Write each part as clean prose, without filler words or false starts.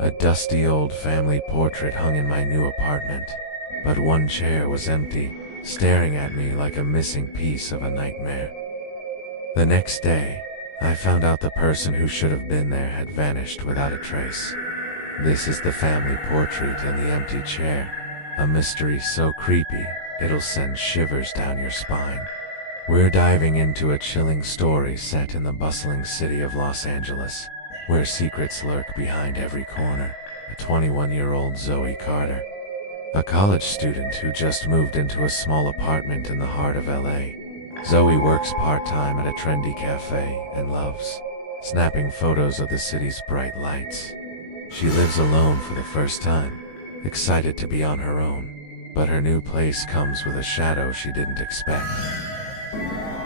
A dusty old family portrait hung in my new apartment, but one chair was empty, staring at me like a missing piece of a nightmare. The next day, I found out the person who should have been there had vanished without a trace. This is the family portrait and the empty chair, a mystery so creepy, it'll send shivers down your spine. We're diving into a chilling story set in the bustling city of Los Angeles, where secrets lurk behind every corner. A 21-year-old Zoe Carter, a college student who just moved into a small apartment in the heart of LA. Zoe works part-time at a trendy cafe and loves snapping photos of the city's bright lights. She lives alone for the first time, excited to be on her own, but her new place comes with a shadow she didn't expect.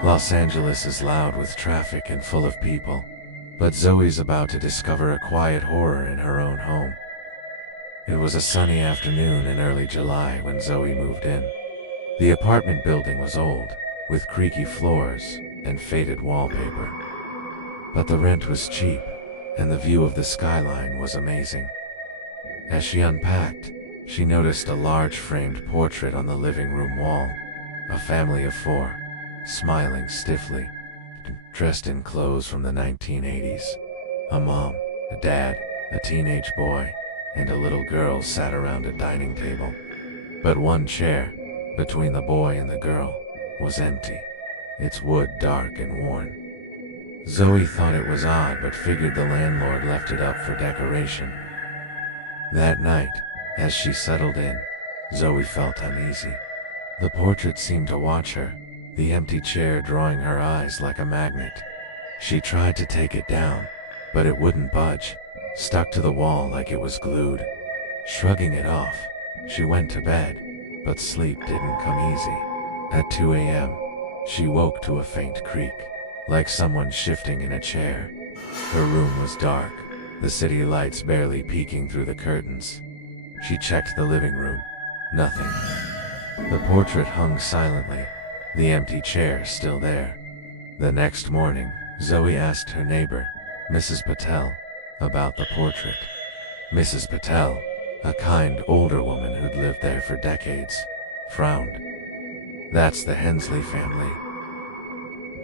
Los Angeles is loud with traffic and full of people, but Zoe's about to discover a quiet horror in her own home. It was a sunny afternoon in early July when Zoe moved in. The apartment building was old, with creaky floors and faded wallpaper. But the rent was cheap, and the view of the skyline was amazing. As she unpacked, she noticed a large framed portrait on the living room wall. A family of four, smiling stiffly, dressed in clothes from the 1980s. A mom, a dad, a teenage boy, and a little girl sat around a dining table. But one chair, between the boy and the girl, was empty, its wood dark and worn. Zoe thought it was odd but figured the landlord left it up for decoration. That night, as she settled in, Zoe felt uneasy. The portrait seemed to watch her, the empty chair drawing her eyes like a magnet. She tried to take it down, but it wouldn't budge, stuck to the wall like it was glued. Shrugging it off, she went to bed, but sleep didn't come easy. At 2 a.m., she woke to a faint creak, like someone shifting in a chair. Her room was dark, the city lights barely peeking through the curtains. She checked the living room. Nothing. The portrait hung silently, the empty chair still there. The next morning, Zoe asked her neighbor, Mrs. Patel, about the portrait. Mrs. Patel, a kind older woman who'd lived there for decades, frowned. That's the Hensley family.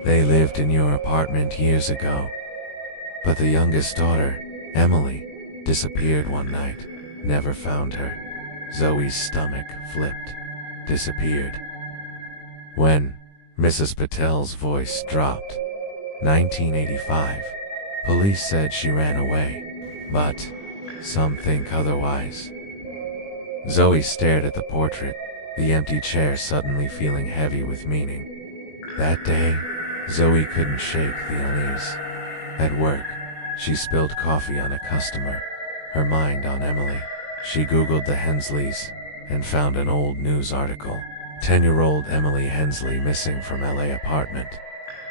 They lived in your apartment years ago. But the youngest daughter, Emily, disappeared one night. Never found her. Zoe's stomach flipped. Disappeared. When? Mrs. Patel's voice dropped. 1985. Police said she ran away. But some think otherwise. Zoe stared at the portrait, the empty chair suddenly feeling heavy with meaning. That day, Zoe couldn't shake the unease. At work, she spilled coffee on a customer, her mind on Emily. She Googled the Hensleys and found an old news article. 10-year-old Emily Hensley missing from LA apartment.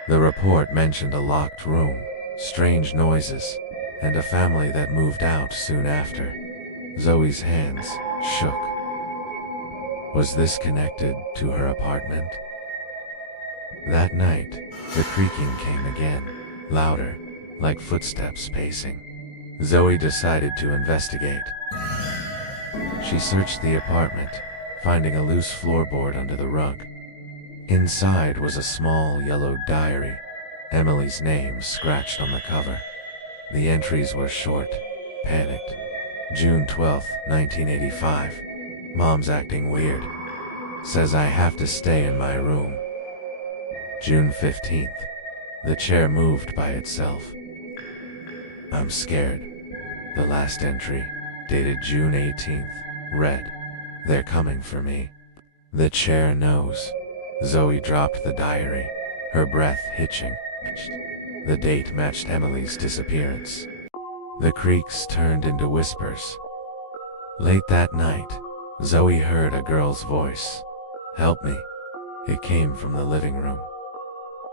The report mentioned a locked room, strange noises, and a family that moved out soon after. Zoe's hands shook. Was this connected to her apartment? That night, the creaking came again, louder, like footsteps pacing. Zoe decided to investigate. She searched the apartment, finding a loose floorboard under the rug. Inside was a small yellowed diary, Emily's name scratched on the cover. The entries were short, panicked. June 12, 1985. Mom's acting weird. Says I have to stay in my room. June 15th. The chair moved by itself. I'm scared. The last entry, dated June 18th, read, They're coming for me. The chair knows. Zoe dropped the diary, her breath hitching. The date matched Emily's disappearance. The creaks turned into whispers. Late that night, Zoe heard a girl's voice. Help me. It came from the living room.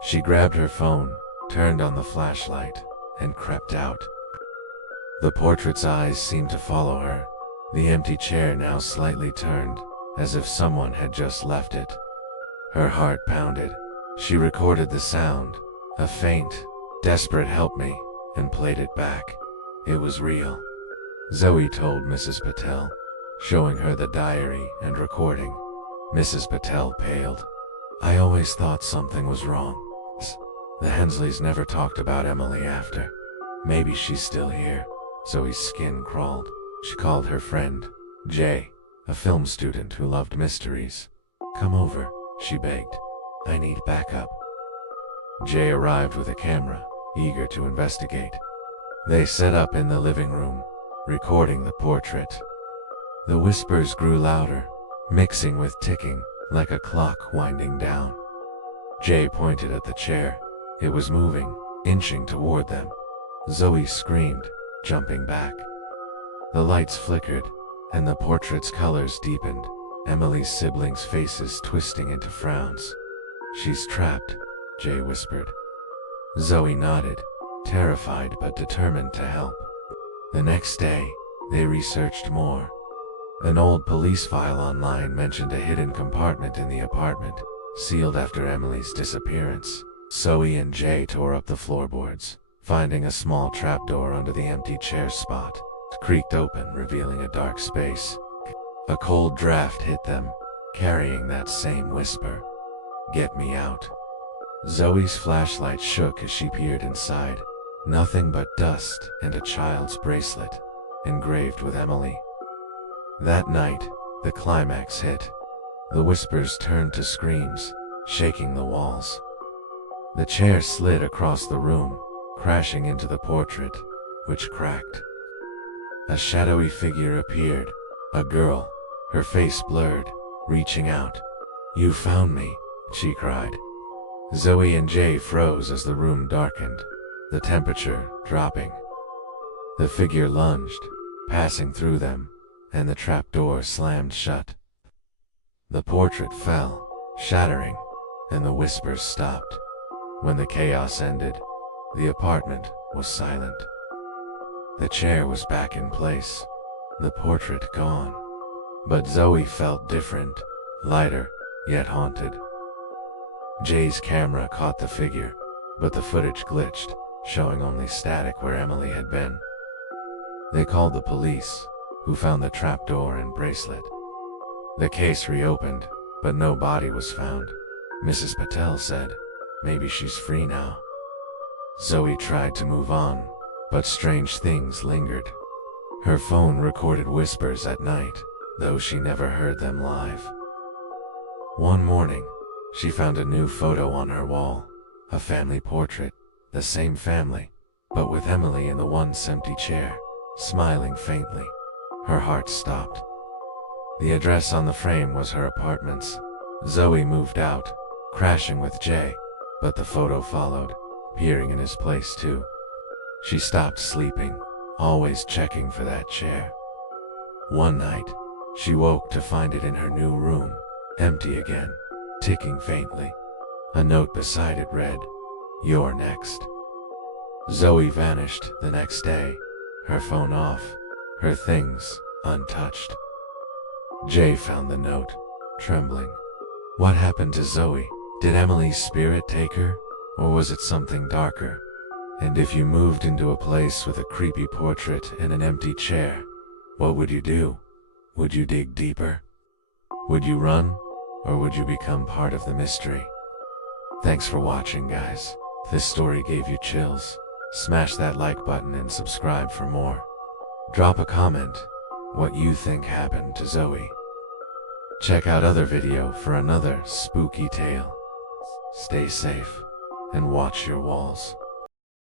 She grabbed her phone, turned on the flashlight, and crept out. The portrait's eyes seemed to follow her, the empty chair now slightly turned, as if someone had just left it. Her heart pounded. She recorded the sound, a faint, desperate help me, and played it back. It was real. Zoe told Mrs. Patel, showing her the diary and recording. Mrs. Patel paled. I always thought something was wrong. The Hensleys never talked about Emily after. Maybe she's still here. Zoe's skin crawled. She called her friend, Jay, a film student who loved mysteries. Come over, she begged. I need backup. Jay arrived with a camera, eager to investigate. They set up in the living room, recording the portrait. The whispers grew louder, mixing with ticking, like a clock winding down. Jay pointed at the chair. It was moving, inching toward them. Zoe screamed, jumping back. The lights flickered, and the portrait's colors deepened, Emily's siblings' faces twisting into frowns. She's trapped, Jay whispered. Zoe nodded, terrified but determined to help. The next day, they researched more. An old police file online mentioned a hidden compartment in the apartment, sealed after Emily's disappearance. Zoe and Jay tore up the floorboards, finding a small trapdoor under the empty chair spot. It creaked open, revealing a dark space. A cold draft hit them, carrying that same whisper. Get me out. Zoe's flashlight shook as she peered inside. Nothing but dust and a child's bracelet, engraved with Emily. That night, the climax hit. The whispers turned to screams, shaking the walls. The chair slid across the room, crashing into the portrait, which cracked. A shadowy figure appeared, a girl, her face blurred, reaching out. You found me, she cried. Zoe and Jay froze as the room darkened, the temperature dropping. The figure lunged, passing through them, and the trapdoor slammed shut. The portrait fell, shattering, and the whispers stopped. When the chaos ended, the apartment was silent. The chair was back in place, the portrait gone. But Zoe felt different, lighter, yet haunted. Jay's camera caught the figure, but the footage glitched, showing only static where Emily had been. They called the police, who found the trapdoor and bracelet. The case reopened, but no body was found. Mrs. Patel said, maybe she's free now. Zoe tried to move on, but strange things lingered. Her phone recorded whispers at night, though she never heard them live. One morning, she found a new photo on her wall, a family portrait, the same family, but with Emily in the once empty chair, smiling faintly. Her heart stopped. The address on the frame was her apartment's. Zoe moved out, crashing with Jay, but the photo followed, peering in his place too. She stopped sleeping, always checking for that chair. One night, she woke to find it in her new room, empty again, ticking faintly. A note beside it read, "You're next." Zoe vanished the next day, her phone off, her things untouched. Jay found the note, trembling. What happened to Zoe? Did Emily's spirit take her? Or was it something darker? And if you moved into a place with a creepy portrait and an empty chair, what would you do? Would you dig deeper? Would you run? Or would you become part of the mystery? Thanks for watching, guys. If this story gave you chills, smash that like button and subscribe for more. Drop a comment what you think happened to Zoe. Check out other video for another spooky tale. Stay safe and watch your walls.